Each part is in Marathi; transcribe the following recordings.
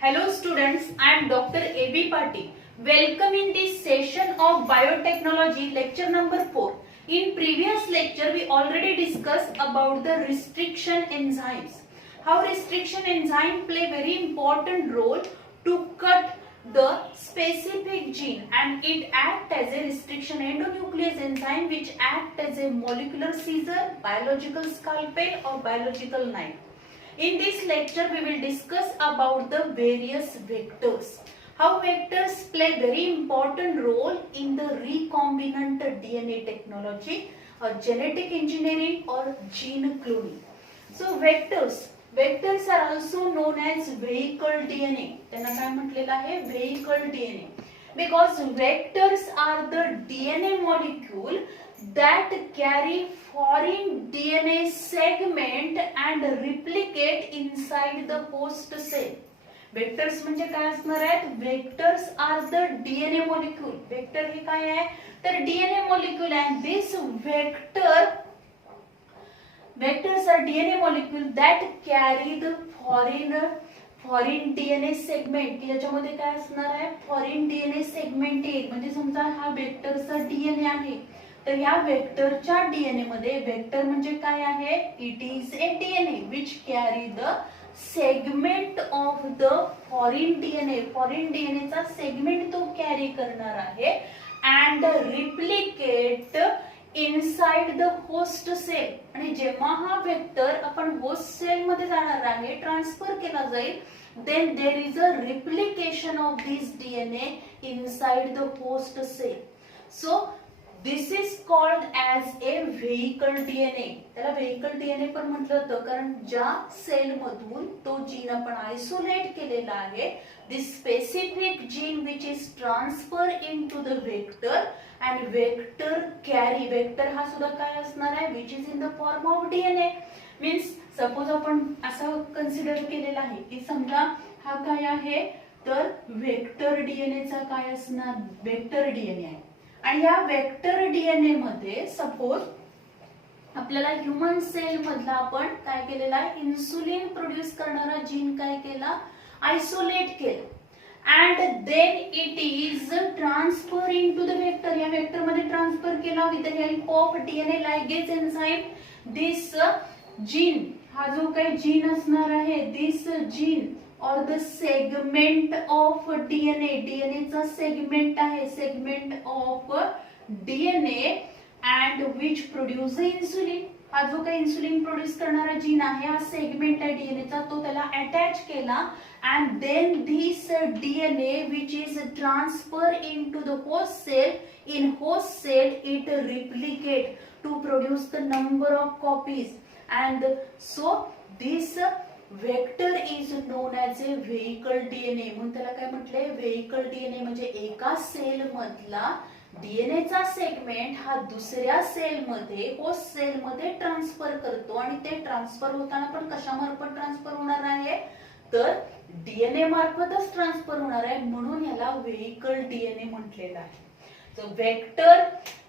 Hello students, I am Dr. A.B. Patil. Welcome in this session of biotechnology lecture number 4. In previous lecture we already discussed about the restriction enzymes. How restriction enzyme play very important role to cut the specific gene, and it act as a restriction endonuclease enzyme which act as a molecular scissor, biological scalpel or biological knife. In this lecture, we will discuss about the various vectors. How vectors play very important role in the recombinant DNA technology or genetic engineering or gene cloning. So vectors are also known as vehicle DNA. त्यांना काय म्हटलेलं आहे? Vehicle DNA. Because vectors are the DNA molecule that carry foreign DNA segment and replicate inside the host cell. Vectors म्हणजे काय असणार आहेत? Vectors are the DNA molecule. Vector हे काय आहे? तर DNA molecule and this vectors are DNA molecule that carry the foreign DNA segment. याच्यामध्ये काय असणार आहे? Foreign DNA segment येईल. म्हणजे समजा हा वेक्टरचा DNA आहे. तर या वेक्टरच्या डीएनए मध्ये वेक्टर म्हणजे काय आहे? It is a DNA which carry the segment of the foreign DNA. Foreign DNA चा सेगमेंट तो कॅरी करणार आहे and replicate inside the host cell. आणि जेव्हा हा वेक्टर आपण होस्ट सेल मध्ये जाणार आहे, ट्रान्सफर केला जाईल, then there is a replication of this DNA inside the host cell. So this is called as a vehicle DNA. त्याला vehicle DNA पण म्हटलं जातं कारण ज्या सेल मधून तो जीन आपण आयसोलेट केलेला आहे, this specific gene which is transferred into the vector and vector carry. vector हा सुद्धा काय असणार आहे? which is in the form of DNA. means suppose आपण असं कन्सिडर केलेला आहे की समजा हा काय आहे, तर वेक्टर डीएनए चा काय असणार? वेक्टर डीएनए आहे. आणि या वेक्टर डीएनए मध्ये सपोज आपल्याला ह्यूमन सेल मधला आपण काय केलेला आहे? इन्सुलिन प्रोड्यूस करणारा जीन काय केला? आयसोलेट केलं. and then it is transfer into the vector. या वेक्टर मध्ये ट्रान्सफर केला with the help of DNA ligase enzyme. this gene, हा जो काही जीन असणार आहे, this gene or the segment of DNA, DNA चा सेगमेंट आहे, segment of DNA and which produce insulin. हा जो काही इन्सुलिन प्रोड्यूस करणारा जीन आहे, हा सेगमेंट आहे डीएनए चा, तो त्याला अटॅच केला and then this DNA which is transferred into the host cell. in host cell it replicate to produce the number of copies, and so this vector is known as a vehicle DNA. म्हणून त्याला काय म्हटलंय? vehicle DNA. म्हणजे एका सेल मधला डीएनए चा सेगमेंट हा दुसऱ्या सेल मध्ये, होस्ट सेल मध्ये ट्रान्सफर करतो आणि ते ट्रान्सफर होताना पण कशामार्फत ट्रान्सफर होणार आहे? तर डीएनए मार्फतच ट्रान्सफर होणार आहे, म्हणून याला व्हेइकल डीएनए म्हटलेलं आहे. So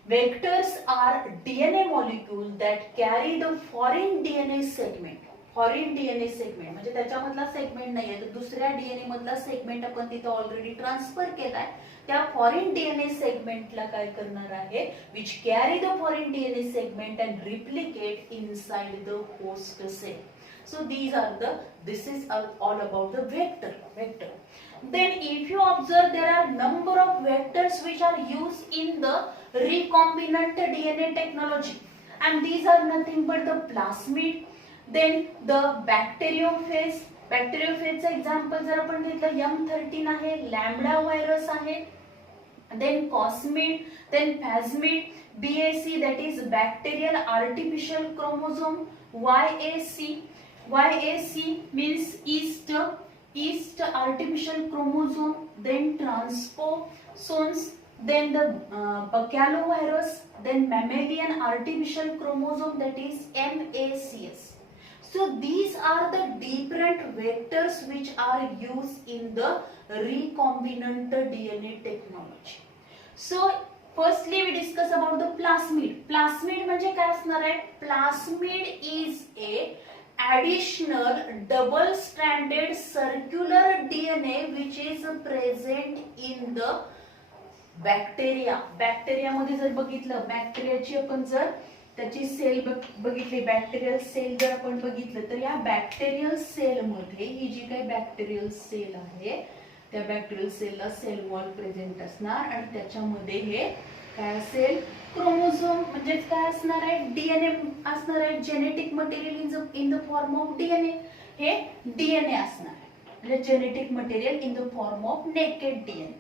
vectors are DNA molecule that carry the foreign DNA segment. Foreign DNA segment म्हणजे त्याच्यामधला सेगमेंट नाहीये, तर दुसऱ्या डीएनए मधला सेगमेंट आपण तिथे ऑलरेडी ट्रान्सफर केलाय. त्या फॉरेन डीएनए सेगमेंटला काय करणार आहे? Which carry the foreign DNA segment and replicate inside the host cell. So this is all about the vector. Then if you observe, there are number of vectors which are used in the recombinant DNA technology, and these are nothing but the plasmid, then the bacteriophage. bacteriophage चा एक्झाम्पल जर आपण घेतलं, M13 आहे, लॅम्बडा व्हायरस आहे, then cosmid, then phasmid, BAC that is bacterial artificial chromosome, YAC means yeast artificial chromosome, then transposons, then the baccalovirus, then mammalian artificial chromosome that is MACS. So these are the different vectors which are used in the recombinant DNA technology. So firstly we discuss about the plasmid. Plasmid म्हणजे काय असणार आहे? Plasmid is a additional double stranded circular DNA which is present in the bacteria. बॅक्टेरियामध्ये जर बघितलं, बॅक्टेरियाची आपण जर त्याची सेल बघितली, बॅक्टेरियल सेल जर आपण बघितलं, तर या बॅक्टेरियल सेल मध्ये ही जी काही बॅक्टेरियल सेल आहे त्या बॅक्टेरियल सेलला सेल वॉल प्रेझेंट असणार आणि त्याच्यामध्ये हे काय असेल, क्रोमोझोम म्हणजेच काय असणार आहे, डीएनए असणार आहे. Genetic material in the form of DNA, हे डीएनए असणार आहे. म्हणजे genetic material in the form of naked DNA.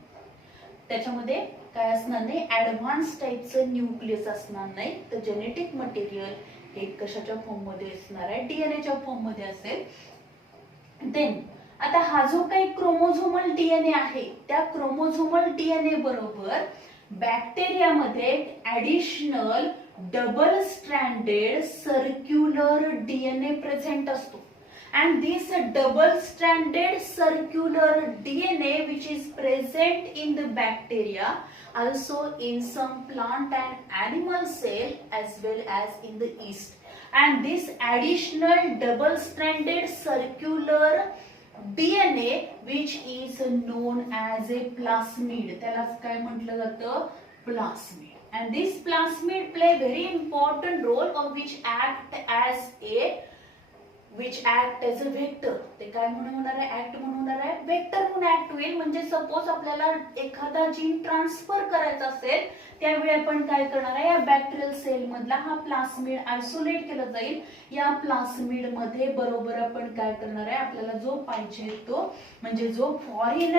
त्याच्यामध्ये काय असणार नाही, ऍडव्हान्स टाईपचं न्यूक्लियस असणार नाही. तर जेनेटिक मटेरियल हे कशाच्या फॉर्म मध्ये असणार आहे, डीएनएच्या फॉर्म मध्ये असेल. देन आता हा जो काही क्रोमोझोमल डीएनए आहे त्या क्रोमोझोमल डीएनए बरोबर बॅक्टेरियामध्ये additional double stranded circular DNA present असतो. And this double stranded circular DNA which is present in the bacteria also in some plant and animal cell as well as in the yeast. And this additional double stranded circular DNA which is known as a plasmid, त्यालाच काय म्हटलं जातं, plasmid. And this plasmid play very important role of which act as a vector. ते काय म्हणून होणार आहे, ऍक्ट म्हणून होणार आहे, वेक्टर म्हणून ऍक्ट होईल. म्हणजे सपोज आपल्याला एखादा जीन ट्रान्सफर करायचा असेल त्यावेळी आपण काय करणार आहे, या बॅक्टेरियल सेल मधला हा प्लास्मिड आयसोलेट केला जाईल. या प्लास्मिड मध्ये बरोबर आपण काय करणार आहे, आपल्याला जो पाहिजे तो म्हणजे जो फॉरेन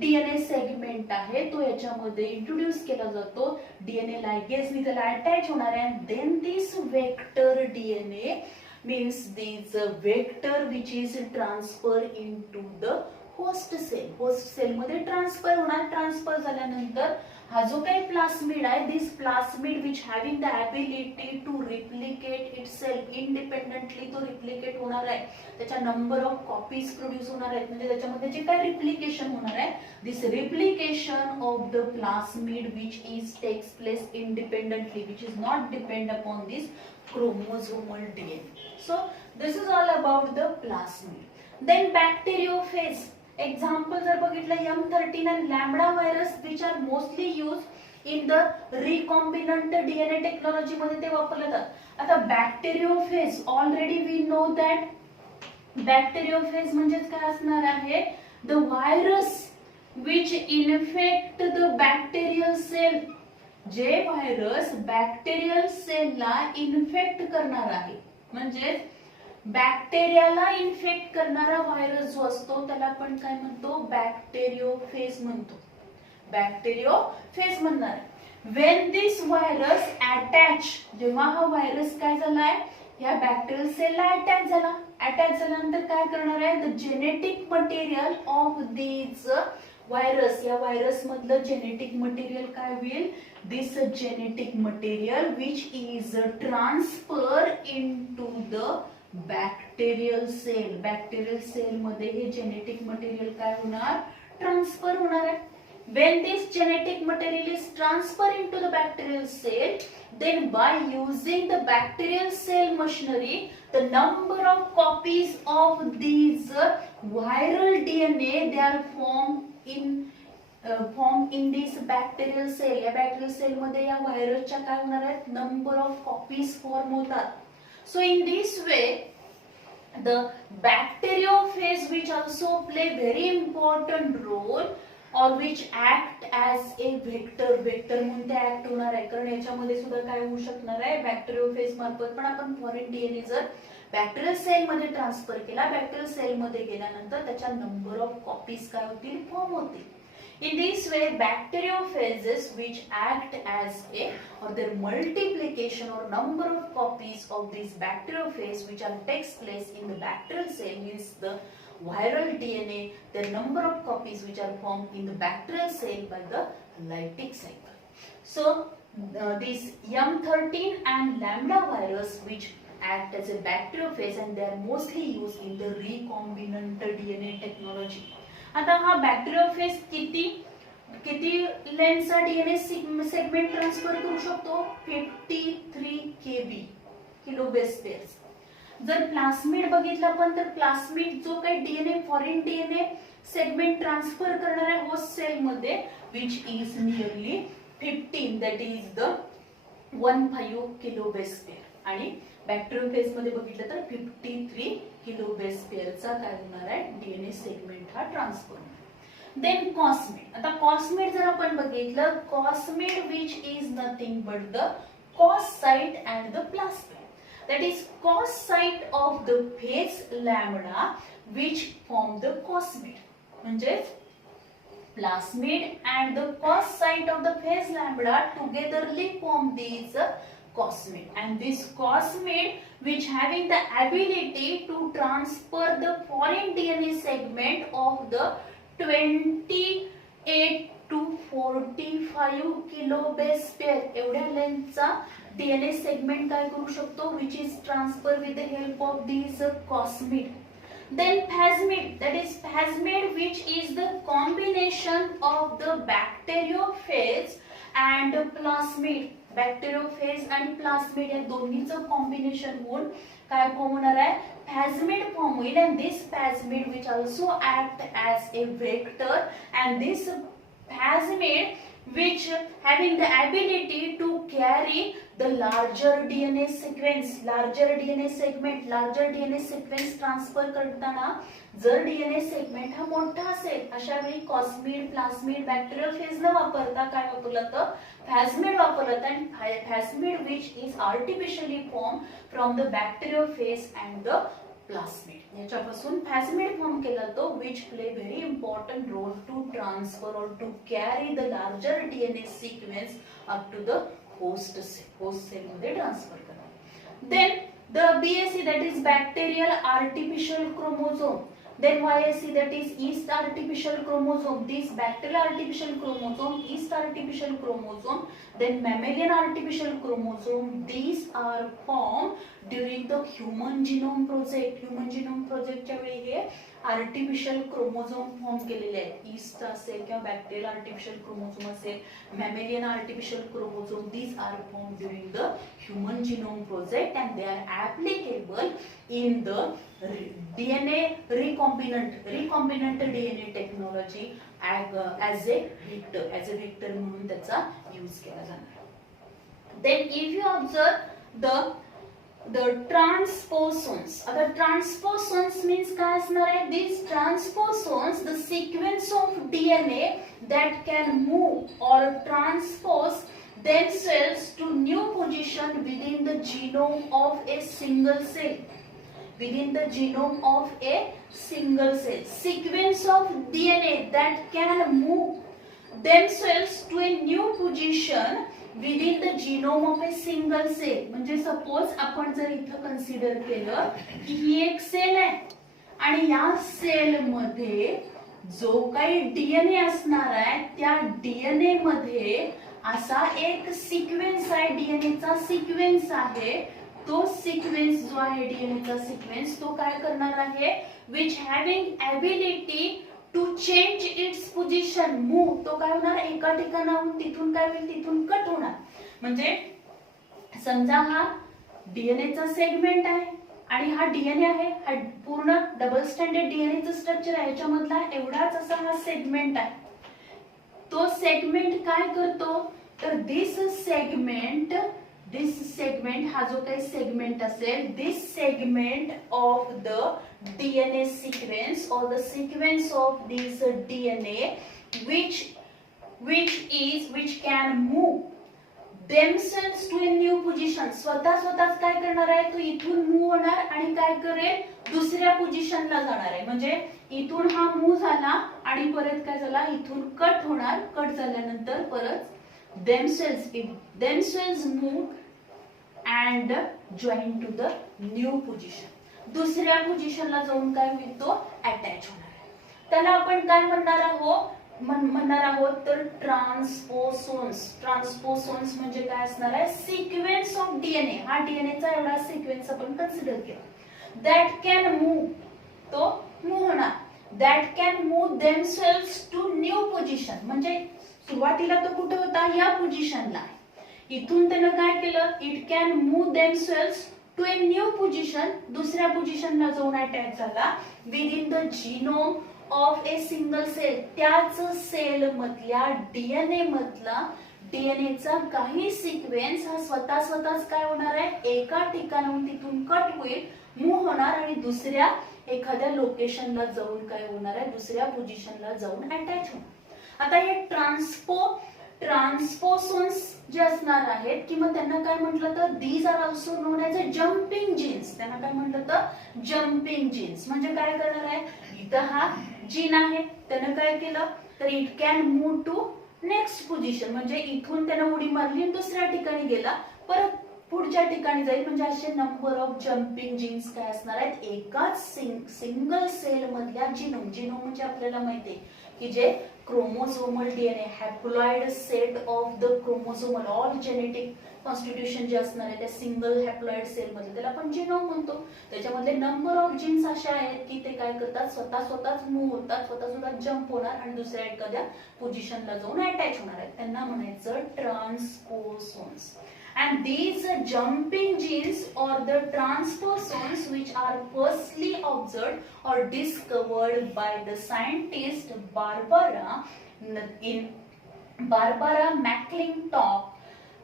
डीएनए सेगमेंट आहे तो याच्यामध्ये इंट्रोड्यूस केला जातो. डीएनए लायगेसनी त्याला अटॅच होणार आहे. Then this vector DNA means this vector which is transfer into the host cell. host cell मध्ये ट्रान्सफर होणार. ट्रान्सफर झाल्यानंतर हा जो काही प्लास्मिड आहे, this plasmid which having the ability to replicate itself independently, तो रिप्लिकेट होणार आहे. त्याच्या नंबर ऑफ कॉपीज प्रोड्यूस होणार आहेत. म्हणजे त्याच्यामध्ये जे काही रिप्लिकेशन होणार आहे, this replication of the plasmid which is takes place independently, which is not depend upon this chromosomal DNA. So this is all about the plasmid. Then bacteriophage. Example जर बघितलं, M13 and lambda virus which are mostly used in the recombinant DNA technology मध्ये ते वापरले जातात. आता bacteriophage already we know that bacteriophage म्हणजेच काय असणार आहे, the virus which infect the bacterial cell. जे व्हायरस बॅक्टेरियल सेलला इन्फेक्ट करणार आहे, म्हणजे बॅक्टेरियाला इन्फेक्ट करणारा व्हायरस जो असतो त्याला आपण काय म्हणतो, बॅक्टेरियोफेज म्हणतो. बॅक्टेरियोफेज म्हणणार आहे. व्हेन दिस व्हायरस अटॅच, जेव्हा हा व्हायरस काय झालाय, या बॅक्टेरियल सेलला अटॅच झाला. अटॅच झाल्यानंतर काय करणार आहे, the genetic material of this virus, या व्हायरस मधलं जेनेटिक मटेरियल काय होईल, this genetic material which is transfer into the bacterial cell. Bacterial cell मध्ये हे जेनेटिक मटेरियल काय होणार, ट्रान्सफर होणार आहे. When this genetic material is transferred into the bacterial cell, then by using the bacterial cell machinery, the number of copies of these viral DNA they are formed in this bacterial cell. या bacterial cell मध्ये या व्हायरसच्या काय होणार आहेत, number of copies form होतात. So in this way, the bacteriophage which also play very important role or which act as a vector. Vector म्हणून ते ऍक्ट होणार आहे, कारण याच्यामध्ये सुद्धा काय होऊ शकणार आहे, बॅक्टेरियोफेज मार्फत पण आपण फॉरेन डीएनए जर बॅक्टेरियल सेल मध्ये ट्रान्सफर केला, बॅक्टेरियल सेल मध्ये गेल्यानंतर त्याच्या नंबर ऑफ कॉपीज काय होतील, फॉर्म होतील. In this way, bacteriophages which act as a or their multiplication or number of copies of these bacteriophage which are takes place in the bacterial cell means the viral DNA, the number of copies which are formed in the bacterial cell by the lytic cycle. So this M13 and lambda virus which act as a bacteriophage and they are mostly used in the recombinant DNA technology. आता हा बॅक्टेरियोफेज किती लेंथचा डीएनए सेगमेंट ट्रान्सफर करू शकतो, 53 KB, किलो बेस पेअर्स. जर प्लास्मिड बघितलं आपण तर प्लास्मिड जो काही DNA foreign DNA segment transfer करणार आहे होस्ट सेल मध्ये which is nearly 15 that is the 15 kilo base pair आणि बॅक्टेरियोफेज मध्ये बघितलं तर 53 किलो बेस पेअरचा काय होणार आहे डीएनए सेगमेंट हा ट्रान्सफर होणार. Then cosmid. आता कॉस्मेट जर आपण बघितलं cosmid which is nothing but the cos site and the plasmid. That is cos site of the phase lambda which form the cosmid. म्हणजे plasmid and the cos site of the phase lambda togetherly form these cosmid. And this cosmid which having the ability to transfer the foreign DNA segment of the 28 to 45 kilo base pair एवढ्या लेंथचा डीएनए सेगमेंट काय करू शकतो which is transfer with the help of these cosmid. Then phasmid, that is phasmid which is the combination of the bacteriophage and plasmid. बॅक्टेरियोफेज आणि प्लास्मिड या दोन्हीचं कॉम्बिनेशन होऊन काय फॉर्म होणार आहे phasmid form होईल. and this phasmid which also act as a vector and this phasmid which having the ability to carry the larger DNA sequence, larger DNA segment, larger DNA sequence transfer करताना जर DNA segment हा मोठा असेल अशा वेळी कॉस्मिड प्लास्मिड बॅक्टेरियोफेज न वापरता काय वापरलं तर phasmid वापरलं आणि phasmid which is artificially formed from the bacteriophage and the plasmid. याच्यापासून phasmid फॉर्म केला तो which play very important role to transfer or to carry the larger DNA sequence up to the host cell मध्ये ट्रान्सफर करणार. Then the BAC that is bacterial artificial chromosome. Then YAC that is yeast artificial chromosome. This bacterial artificial chromosome, yeast artificial chromosome, then mammalian artificial chromosome. These are formed during the human genome project. Human genome project च्या वेळी हे आर्टिफिशियल क्रोमोझोम फॉर्म केलेले आहेत. ईस्ट असेल किंवा बॅक्टेरियल आर्टिफिशियल क्रोमोझोम असेल, mammalian artificial chromosome. These are form during the human genome project and they are applicable in the DNA recombinant DNA technology as a vector म्हणून त्याचा यूज केला जाणार. Then if you observe the transposons. आता transposons means काय असणार आहे these transposons the sequence of DNA that can move or transpose themselves to new position within the genome of a single cell. Within the genome of a single cell, sequence of DNA that can move themselves to a new position within the genome of a single cell. म्हणजे सपोज आपण जर इथं कन्सिडर केलं की ही एक सेल आहे आणि या सेल मध्ये जो काही डीएनए असणार आहे त्या डीएनए मध्ये असा एक सिक्वेन्स आहे, डीएनएचा सिक्वेन्स आहे. तो सिक्वेन्स जो आहे डीएनएचा सिक्वेन्स तो काय करणार आहे which having ability to change its position move. तो काय होणार एका ठिकाणाहून तिथून काय होईल तिथून कट होणार. म्हणजे समजा हा डीएनएचा सेगमेंट आहे आणि हा डीएनए आहे, हा पूर्ण डबल स्टँडर्ड डीएनएचं स्ट्रक्चर आहे, याच्यामधला एवढाच असा हा सेगमेंट आहे. तो सेगमेंट काय करतो तर दिस सेगमेंट हा जो काही सेगमेंट असेल this segment of the DNA sequence or the sequence of this DNA which can move themselves to a new position. स्वतःच काय करणार आहे तो इथून मूव होणार आणि काय करेल दुसऱ्या पोझिशनला जाणार आहे. म्हणजे इथून हा मूव झाला आणि परत काय झाला इथून कट होणार. कट झाल्यानंतर परत themselves move and join to the new position. दुसऱ्या पोझिशनला जाऊन काय होईल तो अटॅच होणार आहे. त्याला आपण काय म्हणणार आहोत तर ट्रान्सपोसोन्स. ट्रान्सपोसोन्स म्हणजे काय असणार आहे सिक्वेन्स ऑफ डीएनए. हा डीएनएचा एवढा सिक्वेन्स आपण कन्सिडर केला. दॅट कॅन मूव, तो मूव होणार. That can move themselves to new position. म्हणजे सुरुवातीला तो कुठे होता या पोझिशनला, इथून त्यानं काय केलं it can move themselves to a new position. दुसऱ्या पोझिशनला जाऊन अटॅच झाला within the genome of a single cell, त्याच सेल मधल्या डीएनए मधला डीएनएचा काही सिक्वेन्स हा स्वतःच काय होणार आहे, एका ठिकाणाहून तिथून कट होईल, मूव्ह होणार आणि दुसऱ्या एखाद्या लोकेशनला जाऊन काय होणार आहे, दुसऱ्या पोझिशनला जाऊन अटॅच होणार. आता हे ट्रान्सपोसोन्स जे असणार आहेत किंवा त्यांना काय म्हटलं तर these are also known as a jumping genes. त्यांना काय म्हटलं तर जम्पिंग जीन्स. म्हणजे काय करणार आहे, इथं हा जीन आहे, त्यानं काय केलं तर it can move to next position, म्हणजे इथून त्यानं उडी मारली आणि दुसऱ्या ठिकाणी गेला, परत पुढच्या ठिकाणी जाईल. म्हणजे असे नंबर ऑफ जम्पिंग जीन्स काय असणार आहेत, एकाच सिंगल सेल मधल्या जिनोम. जिनोम म्हणजे आपल्याला माहिती आहे की जे chromosomal DNA, haploid set of the chromosomal, all genetic constitution जे असणार आहे त्या सिंगल हॅप्लॉइड सेल मध्ये, त्याला आपण जिनोम म्हणतो. त्याच्यामध्ये नंबर ऑफ जीन्स अशा आहेत की ते काय करतात, स्वतःच मूव्ह होतात, स्वतःच जम्प होणार आणि दुसऱ्या एखाद्या पोझिशनला जाऊन अटॅच होणार आहेत. त्यांना म्हणायचं ट्रान्सपोसोन्स. And these jumping genes or the transposons which are firstly observed or discovered by the scientist Barbara McClintock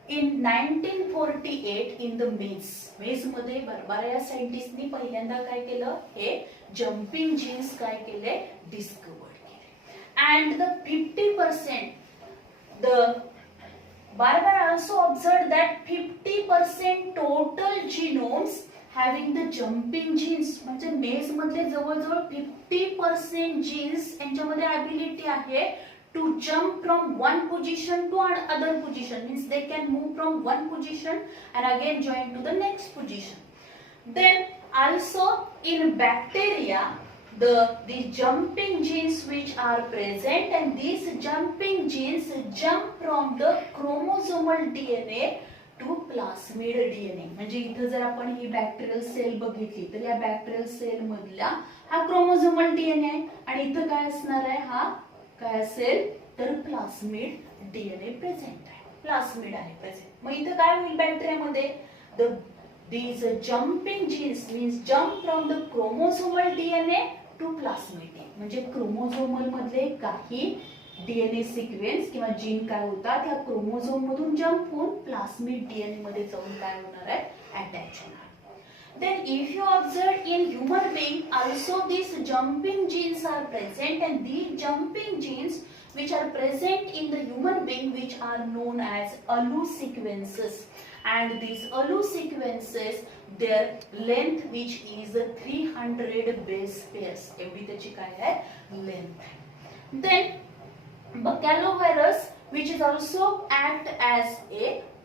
in 1948 in the maize. Maize मध्ये बार्बरा या सायंटिस्टनी पहिल्यांदा काय केलं, हे जम्पिंग जीन्स काय केले, डिस्कवर केले. And the 50% the Barbara also observed that 50% total genomes having the jumping genes, म्हणजे मेज मधले जवळजवळ 50% जीन्स यांच्यामध्ये ॲबिलिटी आहे to jump from one position to another position, means they can move from one position and again join to the next position. Then also in bacteria the jumping genes which are present, and these jumping genes jump from the chromosomal DNA to plasmid DNA. म्हणजे इथं जर आपण ही बॅक्टेरियल सेल बघितली तर या बॅक्टेरियल सेल मधला हा क्रोमोझोमल डीएनए आहे आणि इथं काय असणार आहे, हा काय असेल तर प्लास्मिड डीएनए प्रेझेंट आहे, प्लास्मिड आहे प्रेझेंट. मग इथं काय होईल बॅक्टेरियामध्ये, these jumping genes means jump from the chromosomal DNA to plasmid. म्हणजे क्रोमोझोमल मधले काही डीएनए सिक्वेन्स किंवा जीन काय होतात, या क्रोमोझोम मधून जम्प होऊन प्लास्मिड डीएनए मध्ये जाऊन काय होणार आहे, अटॅच होणार. Then if you observe in human being also these jumping genes are present, and these jumping genes which are present in the human being which are known as ALU sequences, and these ALU sequences their length which is 300 base pairs, एवढी त्याची काय आहे length. Then baccalovirus which is also act as a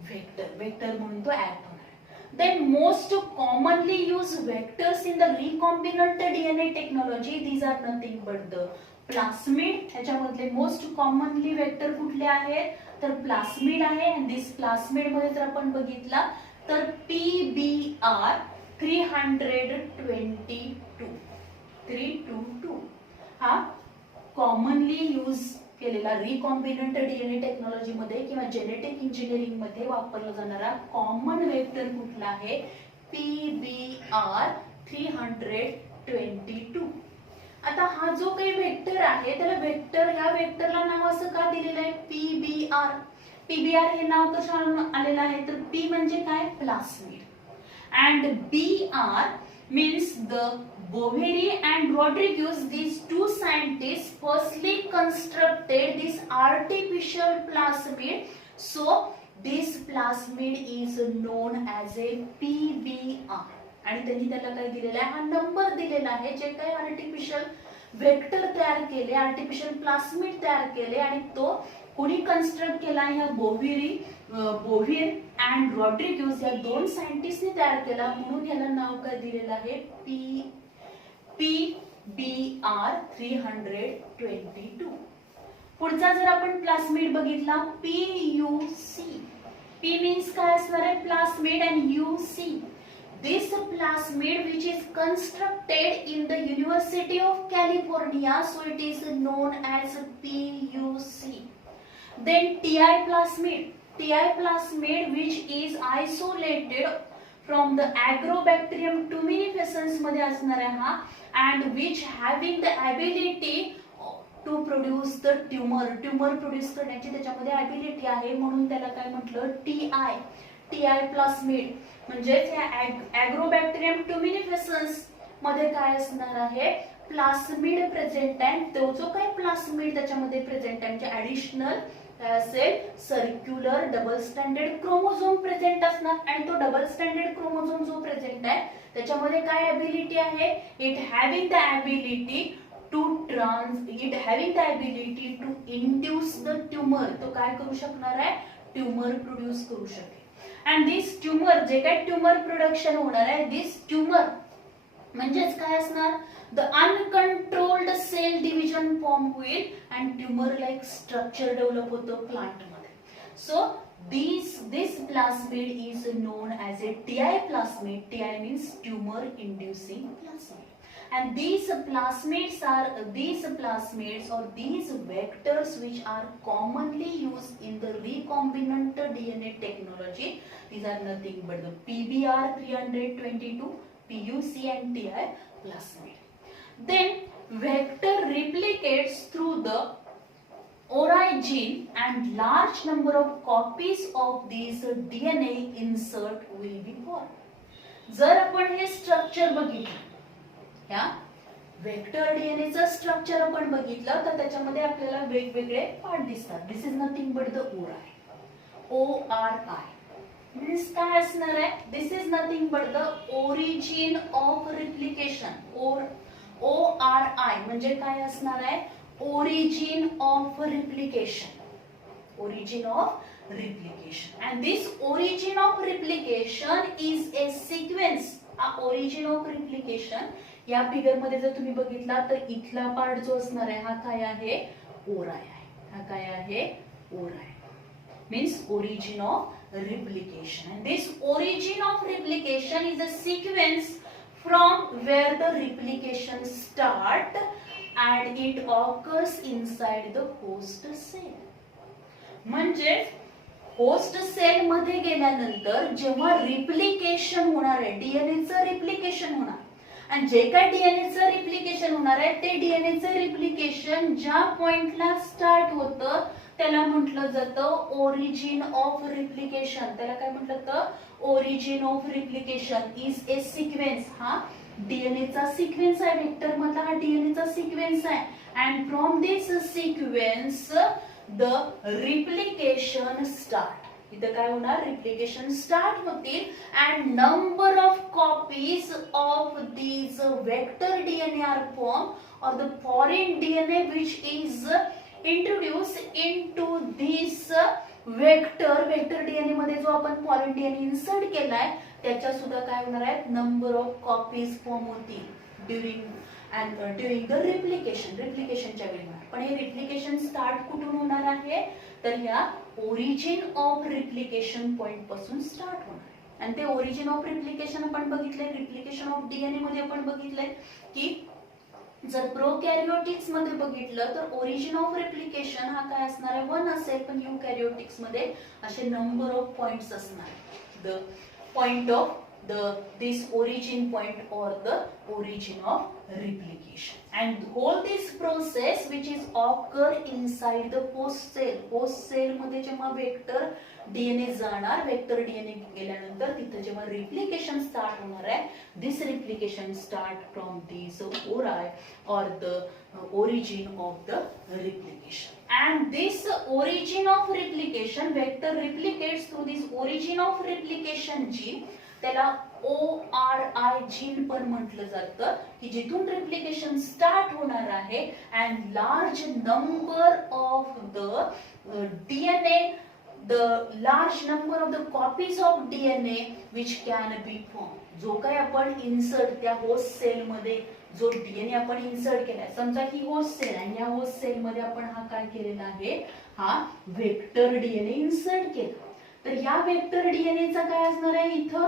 vector म्हणून तो ऍक्ट होणार. Then most commonly used vectors in the recombinant DNA technology, these are nothing but the plasmid. ह्याच्यामधले मोस्ट कॉमनली वेक्टर कुठले आहेत तर प्लास्मिड आहे. आणि दिस प्लास्मिड मध्ये जर आपण बघितला तर PBR 322 हा कॉमनली यूज केलेला रिकॉम्बिनंट डीएनए टेक्नॉलॉजी मध्ये किंवा जेनेटिक इंजिनिअरिंग मध्ये वापरला जाणारा कॉमन वेक्टर कुठला आहे, PBR 322. आता हा जो काही वेक्टर आहे त्याला ह्या वेक्टरला नाव असं का दिलेलं आहे, PBR. PBR हे नाव कशावरून आलेलं आहे तर P म्हणजे काय, plasmid, and BR means the Boveri and Rodriguez, these two scientists firstly constructed this artificial plasmid, so this plasmid is known as a PBR. आणि त्यांनी त्याला काय दिलेला आहे, हा नंबर दिलेला आहे. जे काही आर्टिफिशियल वेक्टर तयार केले, आर्टिफिशियल प्लास्मिड तयार केले आणि तो कोणी कन्स्ट्रक्ट केला, ह्या बोव्हिर अँड रॉड्रिग्यूज या दोन सायंटिस्टने तयार केला, म्हणून याला नाव काय दिलेलं आहे, PBR 322. पुढचा जर आपण प्लास्मिड बघितला PUC, P मीन्स काय असणार आहे plasmid and UC, this plasmid which is constructed in the University of California, so it is known as PUC. Then TI plasmid which is isolated from the Agrobacterium tumefaciens मध्ये असणार आहे हा, and which having the ability to produce the tumour produce करण्याची त्याच्यामध्ये ॲबिलिटी आहे, म्हणून त्याला काय म्हटलं, टीआय प्लास्मिड. म्हणजेच या ॲग्रोबॅक्टेरियम ट्युमिनिफेसन्स मध्ये काय असणार आहे, प्लास्मिड प्रेझेंट आहे. तो जो काही प्लास्मिड त्याच्यामध्ये प्रेझेंट आहे म्हणजे ऍडिशनल काय असेल, circular double standard chromosome present असणार. आणि तो डबल स्टँडर्ड क्रोमोझोम जो प्रेझेंट आहे त्याच्यामध्ये काय ॲबिलिटी आहे, it having the ability to induce the tumour. तो काय करू शकणार आहे, ट्युमर प्रोड्यूस करू शकेल. अँड दिस ट्युमर, जे काही ट्युमर प्रोडक्शन होणार आहे, दिस ट्युमर म्हणजेच काय असणार, the uncontrolled cell division form होईल and tumour like structure develop होतं प्लांट मध्ये. So this plasmid is known as a TI plasmid. TI means tumor inducing plasmid. And these plasmids or these vectors which are commonly used in the recombinant DNA technology, these are nothing but the PBR 322, PUC and TI plasmid. Then vector replicates through the origin and large number of copies of these DNA insert will be formed. जर आपण हे स्ट्रक्चर बघितलं, ह्या वेक्टर डीएनए चं स्ट्रक्चर आपण बघितलं तर त्याच्यामध्ये आपल्याला वेगवेगळे पार्ट दिसतात. This is nothing but the ORI means काय असणार आहे, this is nothing but the origin of replication. ORI म्हणजे काय असणार आहे, origin of replication. And this origin of replication is a sequence. Origin of replication या फिगर मध्ये जर तुम्ही बघितला तर इथला पार्ट जो असणार आहे हा काय आहे, ORI आहे. हा काय आहे, ORI means origin of replication. And this origin of replication is a sequence from where the replication start and it occurs inside the host cell. म्हणजे होस्ट सेल मध्ये गेल्यानंतर जेव्हा रिप्लिकेशन होणार आहे, डीएनएचं रिप्लिकेशन होणार, आणि जे काय डीएनएचं रिप्लिकेशन होणार आहे ते डीएनएचं रिप्लिकेशन ज्या पॉइंटला स्टार्ट होतं त्याला म्हटलं जातं ओरिजिन ऑफ रिप्लिकेशन. त्याला काय म्हटलं जातं, origin of replication is a sequence. हा डीएनए चा सिक्वेन्स आहे, वेक्टर मधला हा डीएनए चा सिक्वेन्स आहे. And from this sequence the replication start. इथं काय होणार, रिप्लिकेशन स्टार्ट होतील and number of copies of these vector DNA are form और the foreign DNA which is introduce into this vector DNA मध्ये जो आपण फॉरेन डीएनए इन्सर्ट केलाय त्याच्या सुद्धा काय होणार आहे, नंबर ऑफ कॉपीज फॉर्म होतील ड्युरिंग द रिप्लिकेशनच्या वेळी. पण हे रिप्लिकेशन स्टार्ट कुठून होणार आहे, तर ह्या ओरिजिन ऑफ रिप्लिकेशन पॉइंट पासून स्टार्ट होणार आहे. आणि ते ओरिजिन ऑफ रिप्लिकेशन आपण बघितलंय, रिप्लिकेशन ऑफ डीएनए मध्ये आपण बघितलंय की जर प्रोकॅरियोटिक्स मध्ये बघितलं तर ओरिजिन ऑफ रिप्लिकेशन हा काय असणार आहे, 1 असेल, पण युकॅरियोटिक्स मध्ये असे नंबर ऑफ पॉइंट्स असणार. The point of this origin point or the origin of replication, and whole this process which is occur inside the host cell मध्ये जेव्हा वेक्टर डीएनए जाणार, वेक्टर डीएनए गेल्यानंतर तिथे जेव्हा रिप्लिकेशन स्टार्ट होणार आहे, this replication start from this ORI or the origin of the replication. And this origin of replication, vector replicates through this origin of replication gene. त्याला ORI जीन पण म्हटलं जातं की जिथून रिप्लिकेशन स्टार्ट होणार आहे and large number of the DNA, the large number of the copies of DNA which can be formed. जो काही आपण इन्सर्ट त्या होस्ट सेल मध्ये जो डीएनए आपण इन्सर्ट केलाय, समजा ही होस्ट सेल आणि या होस्ट सेल मध्ये आपण हा काय केलेला आहे, हा वेक्टर डीएनए इन्सर्ट केला. तर या वेक्टर डीएनए चा काय असणार आहे, इथं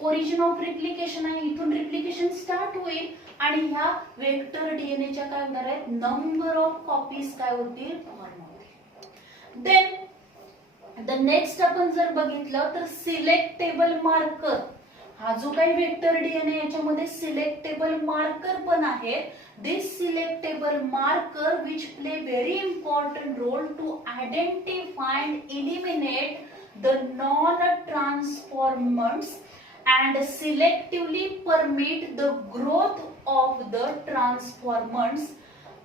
ओरिजिन ऑफ रिप्लिकेशन आहे, इथून रिप्लिकेशन स्टार्ट होईल आणि ह्या वेक्टर डीएनए च्या काय होणार आहेत, नंबर ऑफ कॉपीज काय होतील, फॉर्म होतील. देन द नेक्स्ट आपण जर बघितलं तर सिलेक्टेबल मार्कर. हा जो काही व्हेक्टर डीएनए याच्यामध्ये सिलेक्टेबल मार्कर पण आहे. This selectable marker which play very important role to identify and eliminate the non transformers and selectively permit the growth of the transformers.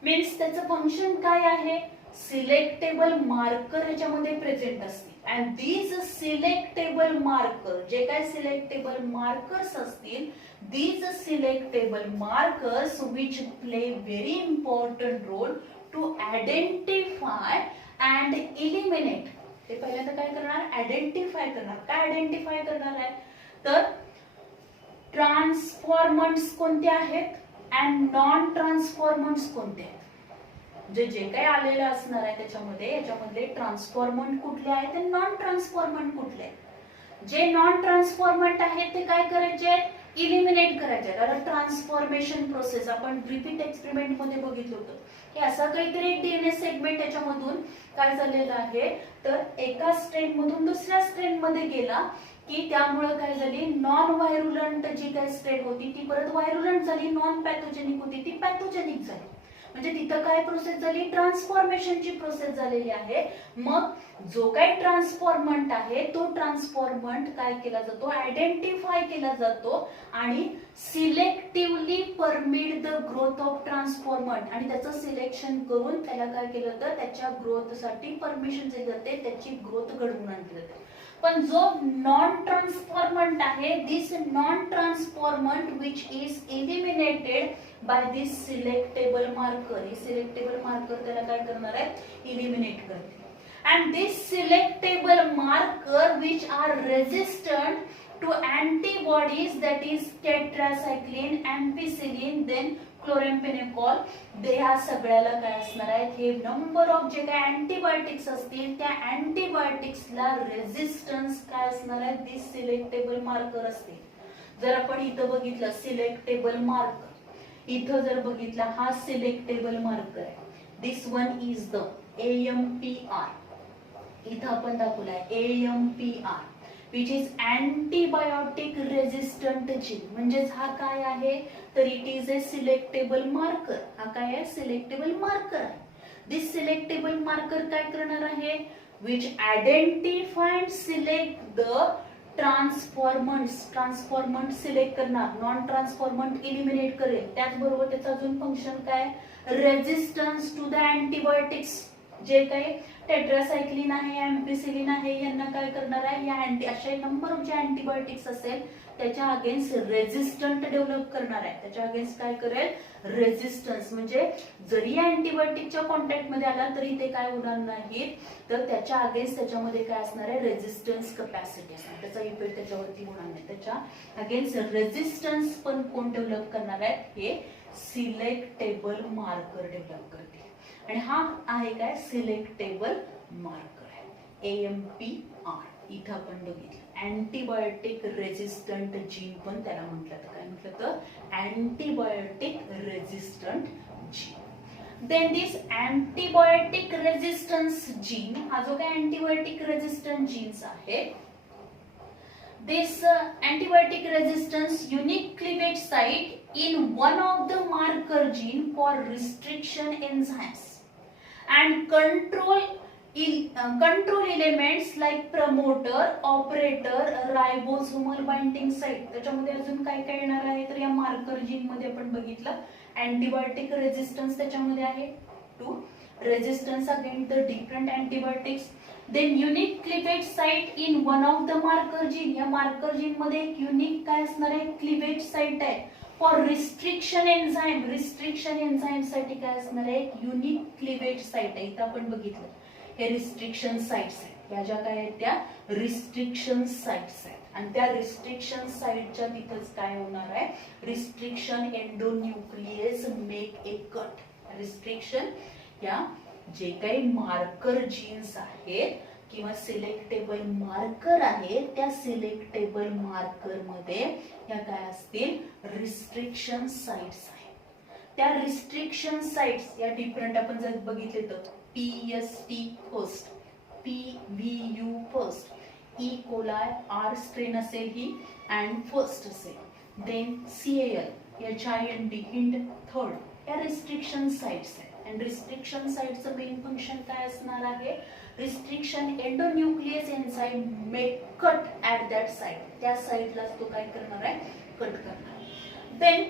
Means त्याचं फंक्शन काय आहे, सिलेक्टेबल मार्कर याच्यामध्ये प्रेझेंट असतील अँड दीज सिलेक्टेबल मार्कर, जे काय सिलेक्टेबल मार्कर्स असतील, these selectable markers which play very important role to identify and eliminate. ते पहिल्यांदा काय करणार, आयडेंटिफाय करणार. काय आयडेंटिफाय करणार आहे तर ट्रान्सफॉर्मर्स कोणते आहेत अँड नॉन ट्रान्सफॉर्मर्स कोणते आहेत. जे काही आलेलं असणार आहे त्याच्यामध्ये, याच्यामध्ये ट्रान्सफॉर्मंट कुठले आहेत आणि नॉन ट्रान्सफॉर्मंट कुठले आहेत. जे नॉन ट्रान्सफॉर्मंट आहेत ते काय करायचे, इलिमिनेट करायचे. आता ट्रान्सफॉर्मेशन प्रोसेस आपण रिपीट एक्सपेरिमेंट मध्ये बघितलं होतं की असं काहीतरी एक डीएनए सेगमेंट याच्यामधून काय झालेलं आहे तर एका स्ट्रेन मधून दुसऱ्या स्ट्रेन मध्ये गेला की त्यामुळे काय झाली, नॉन व्हायरुलंट जी काही स्ट्रेन होती ती परत व्हायरुलंट झाली, नॉन पॅथोजेनिक होती ती पॅथोजेनिक झाली. म्हणजे तिथं काय प्रोसेस झाली, ट्रान्सफॉर्मेशनची प्रोसेस झालेली आहे. मग जो काही ट्रान्सफॉर्मंट आहे तो ट्रान्सफॉर्मंट काय केला जातो, आयडेंटिफाय केला जातो आणि selectively permit the growth of transformant, आणि त्याचं सिलेक्शन करून त्याला काय केलं जातं, त्याच्या ग्रोथसाठी परमिशन जे जाते त्याची ग्रोथ घडवून आणली जाते. पण जो नॉन ट्रान्सफॉर्मंट आहे, this non transformant which is eliminated by this selectable marker. हे सिलेक्टेबल मार्कर त्याला काय करणार आहे, इलिमिनेट करते. And this selectable marker which are resistant to antibodies that is tetracycline, ampicillin, then chloramphenicol. ह्या सगळ्याला काय असणार आहे, हे नंबर ऑफ जे काही अँटीबायोटिक्स असतील त्या अँटीबायोटिक्सला रेजिस्टन्स काय असणार आहे, दिस सिलेक्टेबल मार्कर असतील. जर आपण इथं बघितलं सिलेक्टेबल मार्कर, इथं जर बघितला हा सिलेक्टेबल मार्कर आहे. दिस वन इज द AMPR. इथं आपण दाखवलाय AMPR which is antibiotic resistant gene. म्हणजेच हा काय आहे तर it is a selectable marker. हा काय आहे, सिलेक्टेबल मार्कर आहे. दिस सिलेक्टेबल मार्कर काय करणार आहे, which identify and select the transformant select करणार, नॉन ट्रान्सफॉर्मंट इलिमिनेट करेल. त्याचबरोबर त्याचं अजून फंक्शन काय, रेजिस्टन्स टू द अँटीबायोटिक्स. जे काही टेट्रासायक्लिन आहे, अँपिसिलिन आहे, यांना काय करणार आहे, या अशा नंबर ऑफ जे अँटीबायोटिक्स असेल त्याच्या अगेन्स्ट रेजिस्टंट डेव्हलप करणार आहे. त्याच्या अगेन्स्ट काय करेल, रेजिस्टन्स. म्हणजे जरी अँटीबायोटिकच्या कॉन्टॅक्ट मध्ये आला तरी ते काय होणार नाही, तर त्याच्या अगेन्स्ट त्याच्यामध्ये काय असणार आहे, रेजिस्टन्स कॅपॅसिटी असणार. त्याचा इफेक्ट त्याच्यावरती होणार नाही. त्याच्या अगेन्स्ट रेजिस्टन्स पण कोण डेव्हलप करणार आहे, हे सिलेक्टेबल मार्कर डेव्हलप करते. आणि हा आहे काय, सिलेक्टेबल मार्कर आहे AMPR. इथं आपण बघितलं अँटीबायोटिक रेजिस्टंट जीन पण त्याला म्हटलं तर काय म्हटलं तर अँटीबायोटिक रेजिस्टंट जीन. देन दिस अँटीबायोटिक रेजिस्टन्स जीन, हा जो काय अँटीबायोटिक रेजिस्टंट जीन्स आहे, this antibiotic resistance unique cleavage site in one of the marker gene for restriction enzymes and control elements like promoter, operator, ribosomal binding site. त्याच्यामध्ये अजून काय काय येणार आहे तर या मार्कर जीन मध्ये आपण बघितलं अँटीबायोटिक रेजिस्टन्स त्याच्यामध्ये आहे, to resistance against the different antibiotics. Then unique cleavage site in one of the marker gene. या मार्कर जीन मध्ये एक युनिक काय असणार आहे, क्लिवेज साइट आहे for restriction enzyme. Restriction enzyme साठी काय असणार आहे, एक युनिक क्लिवेज साइट आहे. इथं आपण बघितलं हे रिस्ट्रिक्शन साइट्स आहेत. या ज्या काय आहेत त्या रिस्ट्रिक्शन साइट्स आहेत आणि त्या रिस्ट्रिक्शन साइटच्या तिथंच काय होणार आहे, restriction endonuclease make a cut. Restriction या जे काही मार्कर जीन्स आहेत किंवा सिलेक्टेबल मार्कर आहेत त्या सिलेक्टेबल मार्कर मध्ये या काय असतील, रिस्ट्रिक्शन साइट्स आहेत. त्या रिस्ट्रिक्शन साइट्स या डिफरंट आपण जर बघितले तर PST first, PVU first, E coli, R strain असेल ही अँड फर्स्ट असेल. Then CAL HIND Hind third. या रिस्ट्रिक्शन साइट्स आहेत. अँड रिस्ट्रिक्शन साइटचं मेन फंक्शन काय असणार आहे? Restriction endonuclease enzyme may cut at that site. त्या साइटलाच तो काय करणार आहे? कट करणार. देन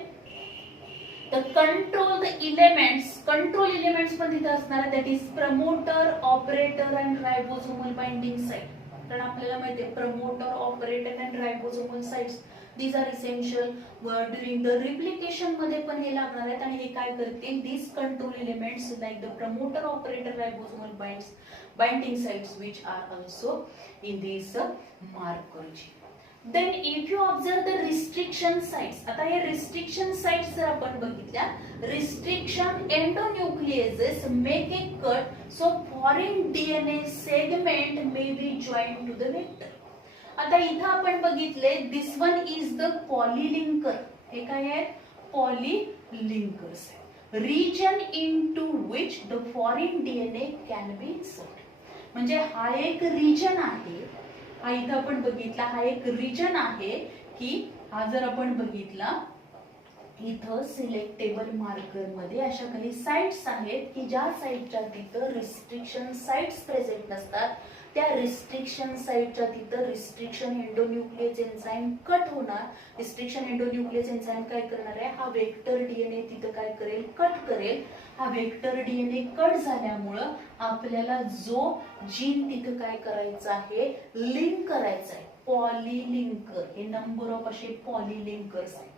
द कंट्रोल एलिमेंट्स पण तिथे असणार आहे. That is promoter, operator and ribosomal binding site. कारण आपल्याला माहिती आहे promoter, operator and ribosomal sites these are essential. During the replication मध्ये पण हे लागणार आहेत आणि हे काय करतील? These control elements like the promoter, operator, ribosomal binding sites which are also in this marker जी. Then if you observe the restriction sites, आता हे restriction sites जर आपण बघितल्या, restriction endonucleases make a cut, so foreign DNA segment may be joined to the vector. आता इथं आपण बघितले this one is the polylinker. हे काय आहे? Polylinkers. Region into which the foreign DNA can be inserted. म्हणजे हा एक region आहे. हा इथं आपण बघितला हा एक रिजन आहे की हा जर आपण बघितला इथं सिलेक्टेबल मार्कर मध्ये अशा काही साइट्स आहेत की ज्या साइटच्या तिथं रिस्ट्रिक्शन साइट्स प्रेझेंट नसतात. त्या रिस्ट्रिक्शन साइटच्या तिथं रिस्ट्रिक्शन एंडोन्यूक्लियस एन्झाइम कट होणार. रिस्ट्रिक्शन एंडोन्यूक्लियस एन्झाइम काय करणार आहे? हा वेक्टर डीएनए तिथं काय करेल? कट करेल. हा वेक्टर डीएनए कट झाल्यामुळं आपल्याला जो जीन तिथं काय करायचा आहे? लिंक करायचा आहे. पॉलीलिंकर. हे नंबर ऑफ असे पॉलीलिंकर्स आहेत.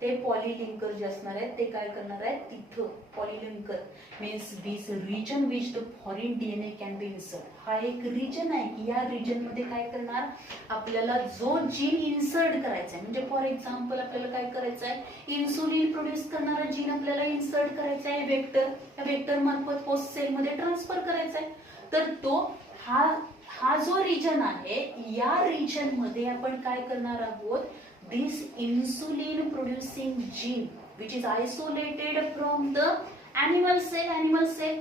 ते पॉलीलिंकर जे असणार आहेत ते काय करणार आहेत? तिथं polylinker means this region which the foreign DNA can be insert. हा एक रिजन आहे की या रिजन मध्ये काय करणार? आपल्याला जो जीन इन्सर्ट करायचा आहे म्हणजे फॉर एक्झाम्पल आपल्याला काय करायचं आहे? इन्सुलिन प्रोड्यूस करणारा जीन आपल्याला इन्सर्ट करायचा आहे वेक्टर. या वेक्टर मार्फत होस्ट सेल मध्ये ट्रान्सफर करायचा आहे. तर तो हा जो रिजन आहे या रिजन मध्ये आपण काय करणार आहोत? This insulin producing gene which is isolated from the animal cell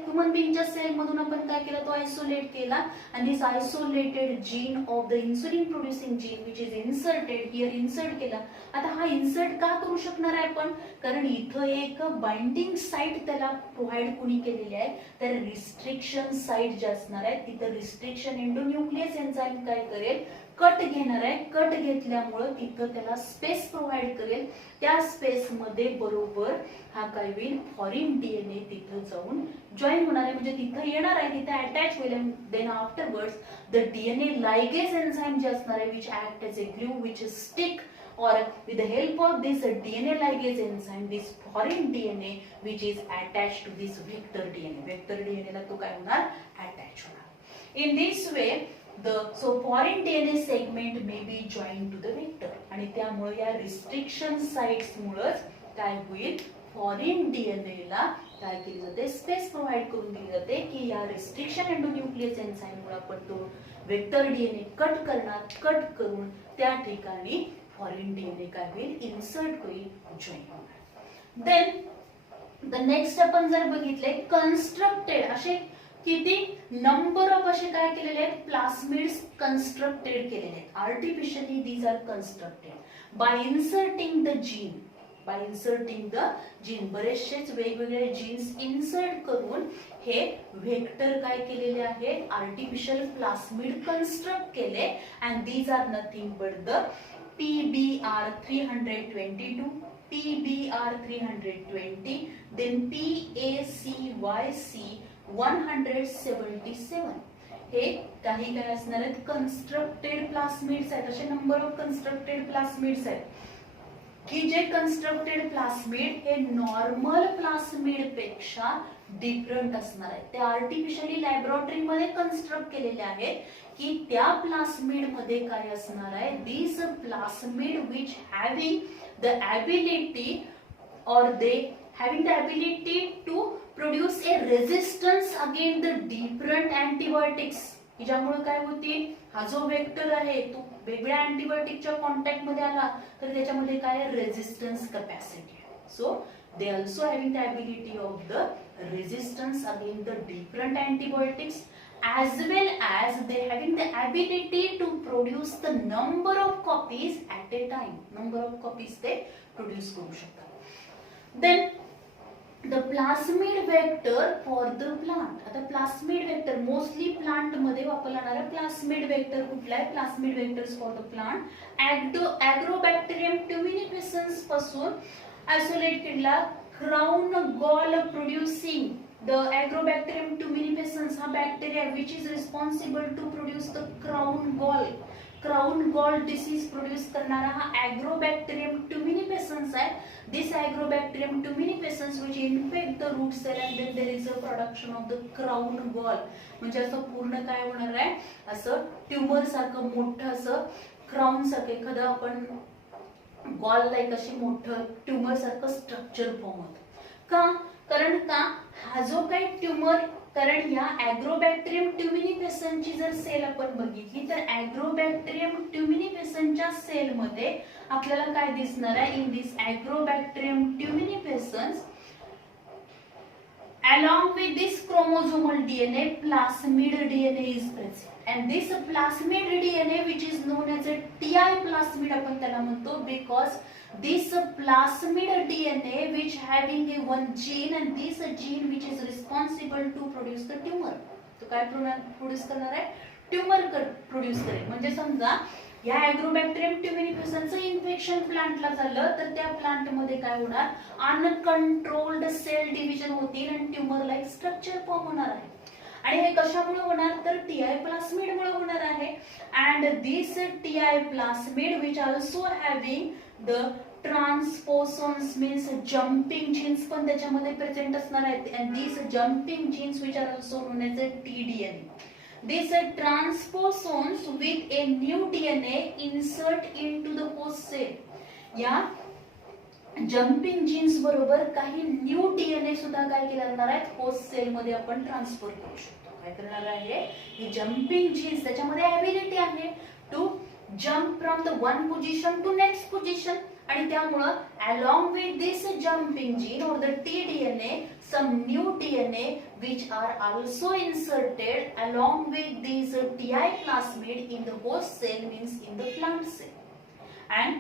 human beingच्या सेल मधून आपण काय केलं? तो आयसोलेट केला आणि this isolated gene of the insulin producing gene which is inserted here insert केला. आता हा इन्सर्ट का करू शकणार आहे आपण? कारण इथं एक बाइंडिंग साइट त्याला प्रोव्हाइड कोणी केलेली आहे? तर रिस्ट्रिक्शन साइट जे असणार आहे तिथं रिस्ट्रिक्शन एंडोन्यूक्लियस एन्झाइम काय करेल? कट घेणार आहे. कट घेतल्यामुळे तिथं त्याला स्पेस प्रोव्हाइड करेल. त्या स्पेस मध्ये बरोबर हा काय होईल? फॉरेन डीएनए तिथं जाऊन जॉईन होणार आहे. म्हणजे तिथं येणार आहे, तिथं अटॅच होईल. Then afterwards the DNA ligase enzyme जे असणार आहे which act as a glue which stick or with the help of this DNA ligase enzyme this foreign DNA which is attached to this vector DNA ला तो काय होणार? अटॅच होणार. In this way so foreign DNA segment may be joined to the vector आणि त्यामुळे या रिस्ट्रिक्शन साइट्स मुळेच काय होईल? फॉरेन डीएनए ला काय केली जाते? स्पेस प्रोव्हाइड करून दिली जाते की या रिस्ट्रिक्शन एंडोन्यूक्लियस एन्झाइम मुळे आपण तो वेक्टर डीएनए कट करणार. कट करून त्या ठिकाणी फॉरेन डीएनए काय होईल? इन्सर्ट होईल, जॉईन होणार. देन द नेक्स्ट आपण जर बघितले कन्स्ट्रक्टेड असे किती नंबर ऑफ असे काय केलेले आहेत? प्लास्मिड्स कन्स्ट्रक्टेड केलेले आहेत. Artificially these are constructed by inserting the gene. बरेचसेच वेगवेगळे जीन्स इन्सर्ट करून हे व्हेक्टर काय केलेले आहेत? आर्टिफिशियल प्लास्मिड कन्स्ट्रक्ट केले. And these are nothing but the PBR 322, PBR 320, then PACYC 177. हे काही काय असणार आहेत? कन्स्ट्रक्टेड प्लास्मिड्स आहेत. असे नंबर ऑफ कन्स्ट्रक्टेड प्लास्मिड्स आहेत की जे कन्स्ट्रक्टेड प्लास्मिड हे नॉर्मल प्लास्मिड पेक्षा डिफरंट असणार आहे. ते आर्टिफिशियली लॅबोरेटरी मध्ये कन्स्ट्रक्ट केलेले आहेत की त्या प्लास्मिड मध्ये काय असणार आहे? This plasmid which having the ability और they having the ability to produce a resistance against the different antibiotics. ज्यामुळे काय होतील? हा जो वेक्टर आहे तो वेगळ्या अँटीबायोटिकच्या कॉन्टॅक्ट मध्ये आला तर त्याच्यामध्ये काय? Resistance capacity. So they also having the ability of the resistance against the different antibiotics as well as they having the ability to produce the number of copies at a time. Number of copies they produce करू शकतात. Then the plasmid vector for the plant. आता plasmid vector मोस्टली प्लांट मध्ये वापरला जाणारा plasmid vector कुठला आहे? plasmid vectors for the plant agrobacterium tuminifescens पासून isolate केलेला crown gall producing the agrobacterium tuminifescens हा bacteria which is responsible to produce the crown gall disease produce करणारा हा agrobacterium tuminifescens आहे. This agrobacterium tuminifescens which infect the root cell and then there is a production of the crown gall. म्हणजे असं पूर्ण काय होणार आहे? असं ट्यूमर सारखं मोठं असं क्राउन सारखं एखादं आपण गॉल लाईक अशी मोठं ट्यूमर सारखं स्ट्रक्चर फॉर्म होतं. का? कारण का हा जो काही ट्यूमर, कारण या ऍग्रोबॅक्टेरियम ट्युमिनिफेसनची जर सेल आपण बघितली तर ऍग्रोबॅक्टेरियम ट्युमिनिफेसनच्या सेल मध्ये आपल्याला काय दिसणार आहे? In this Agrobacterium tumefaciens along with this chromosomal DNA plasmid DNA is present and this plasmid DNA which is known as a TI plasmid आपण त्याला म्हणतो because this plasmid DNA which having a one gene and this gene which is responsible to produce the tumor. तो काय प्रोड्यूस करणार आहे? ट्यूमर प्रोड्यूस करेल. म्हणजे समजा या ऍग्रोबॅक्टेरियम ट्युमिनिफेसनचं इन्फेक्शन प्लांटला झालं तर त्या प्लांट मध्ये काय होणार? अनकंट्रोल्ड सेल डिव्हिजन होतील आणि ट्यूमर लाईक स्ट्रक्चर फॉर्म होणार आहे. आणि हे कशामुळे होणार? तर टीआय प्लास्मिड मुळे होणार आहे. And this Ti plasmid which also having the transposons means jumping genes पण त्याच्यामध्ये प्रेझेंट असणार आहेत. And this jumping genes which are also known as a TDNA. These transposons with a new DNA insert into the host cell. या जम्पिंग जीन्स बरोबर काही न्यू डीएनए सुद्धा काय केला जाणार आहे? होस्ट सेल मध्ये आपण ट्रान्सफर करू शकतो. काय करणार आहे? ही जम्पिंग जीन्स त्याच्यामध्ये ॲबिलिटी आहे to jump from the one position to next position आणि त्यामुळे along with this jumping gene or the tDNA some new DNA which are also inserted along with these TI plasmid in the host cell means in the plant cell and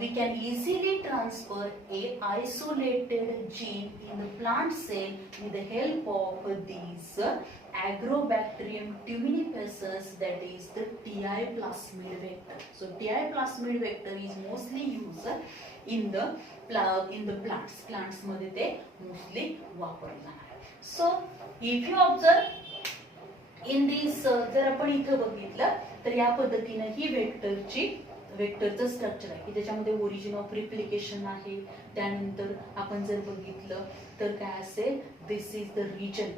we can easily transfer a isolated gene in the plant cell with the help of these agrobacterium tuminifescens, that is the TI plasmid vector. So TI plasmid vector is mostly used in the plants. Plants मध्ये ते mostly वापरले जाणार आहे. So if you observe in this जर आपण इथं बघितलं तर या पद्धतीने ही वेक्टरचं स्ट्रक्चर आहे की त्याच्यामध्ये ओरिजिन ऑफ रिप्लिकेशन आहे. त्यानंतर आपण जर बघितलं तर काय असेल? This is the region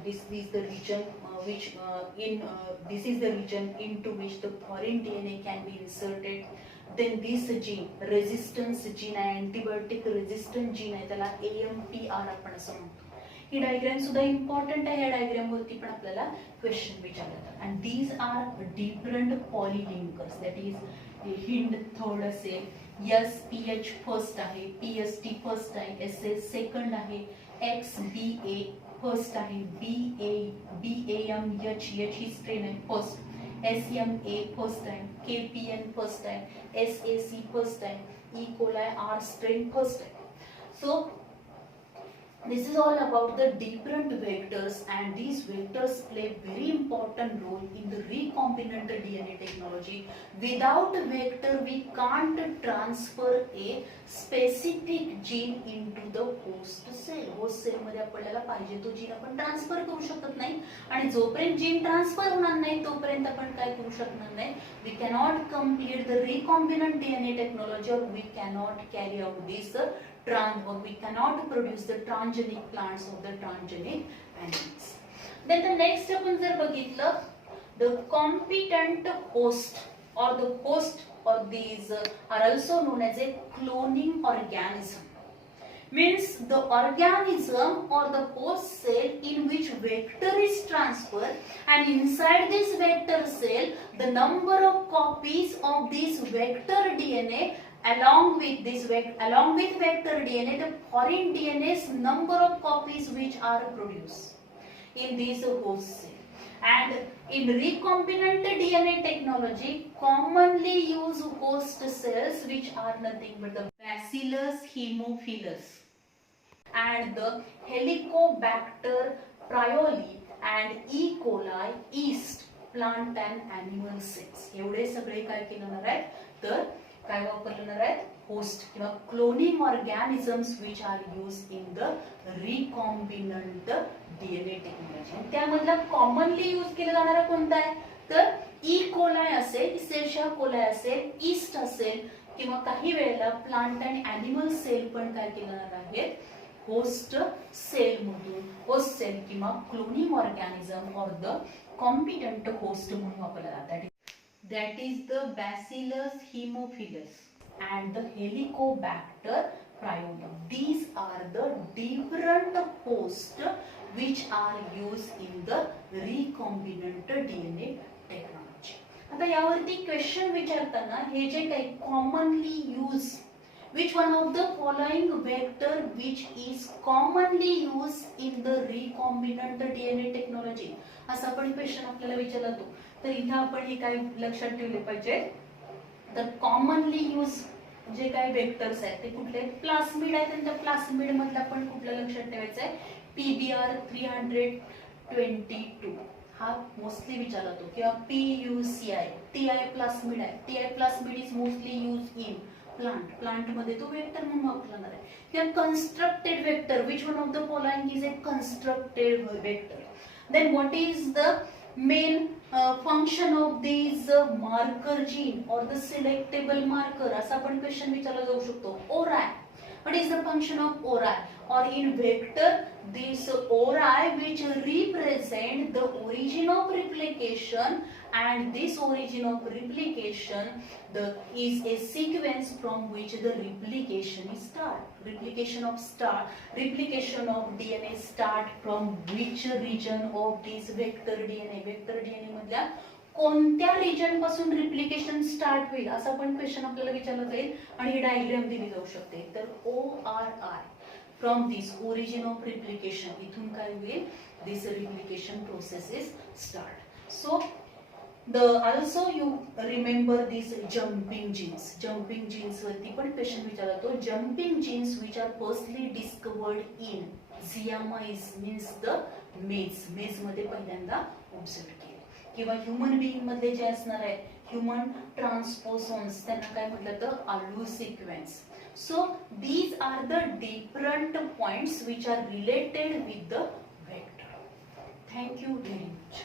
which this is the region into which the foreign DNA can be inserted. Then this gene, resistance gene आहे, antibiotic resistant gene आहे, त्याला AMPR आपण असं म्हणतो. ही डायग्राम सुद्धा इम्पॉर्टंट आहे. या डायग्राम वरती पण आपल्याला क्वेश्चन विचारतात. and these are different polylinkers, that is hind third असेल, SPH फर्स्ट आहे, PST फर्स्ट आहे, SS सेकंड आहे, XBA फर्स्ट आहे, BAMH ही स्ट्रेन आहे फर्स्ट, SMA फर्स्ट आहे, KPN फर्स्ट आहे, SAC फर्स्ट आहे, E. coli R strain first आहे. So this is all about the different vectors and these vectors play very important role in the recombinant DNA technology. Without vector we can't transfer a specific gene into the host cell. Host cell मध्ये आपल्याला पाहिजे तो जीन आपण ट्रान्सफर करू शकत नाही आणि जोपर्यंत जीन ट्रान्सफर होणार नाही तोपर्यंत आपण काय करू शकणार नाही? We cannot complete the recombinant DNA technology or we cannot carry out this we cannot produce the transgenic plants or the transgenic animals. Then the next आपण जर बघितलं the competent host or the host or these are also known as a cloning organism. Means the organism or the host cell in which vector is transferred and inside this vector cell the number of copies of this vector DNA along with vector DNA the foreign DNA's number of copies which are produced in this host cell. And In recombinant DNA technology, commonly use host cells which are nothing but the Bacillus haemophilus and the Helicobacter pylori and E. coli yeast plant and animal cells. एवढे सगळे काय केणार आहेत तर काय वापरणार आहेत होस्ट किंवा cloning organisms which are use in the recombinant DNA technology. त्यामधला कॉमनली यूज केला जाणारा कोणता आहे तर ई कोलाय असेल, इसेर्शिया कोलाय असेल, ईस्ट असेल किंवा काही वेळेला प्लांट अँड ॲनिमल सेल पण काय केले जाणार आहेत होस्ट सेल मधून होस्ट सेल किंवा cloning organism or the competent host म्हणून वापरला जातात. That is the Bacillus haemophilus and the Helicobacter pylori. These are the different hosts which are used in the recombinant DNA technology. आता यावरती क्वेश्चन विचारताना हे जे काही commonly use which one of the following vector which is commonly used in the recombinant DNA technology असा पण क्वेश्चन आपल्याला विचारला तो. तर इथे आपण हे काय लक्षात ठेवले पाहिजे तर कॉमनली यूज जे काही वेक्टर्स आहेत ते कुठले प्लास्मिड आहेत आणि त्या प्लास्मिड मधला पण कुठलं लक्षात ठेवायचं आहे PBR 322 हा मोस्टली विचारला तो किंवा PUCI TI प्लास्मिड आहे. TI plasmid is mostly use in plant मध्ये तो वेक्टर म्हणून वापरणार आहे. किंवा constructed vector which one of the following is a constructed vector. Then what is the main function of these marker gene or the selectable marker असा पण क्वेश्चन विचारला जाऊ शकतो. ORI, what is the function of ORI? Or in vector this ORI which represent the origin of replication and this origin of replication is a sequence from which the replication is start. Replication of DNA start from which region of this vector DNA? Vector DNA मधल्या कोणत्या रिजन पासून रिप्लिकेशन स्टार्ट होईल असा पण क्वेश्चन आपल्याला विचारला जाईल आणि ही डायग्राम दिली जाऊ शकते. तर ORI from this origin of replication इथून काय होईल this replication process is start. So also you remember these jumping genes वरती पण क्वेश्चन विचारला तो. jumping genes which are firstly discovered in Siamese means the maize मध्ये पहिल्यांदा ऑब्झर्व केले किंवा ह्युमन बीइंग मध्ये जे असणार आहे ह्युमन ट्रान्सपोसॉन्स त्यांना काय म्हटलं तर आलू sequence. So these are the different points which are related with the vector. Thank you very much.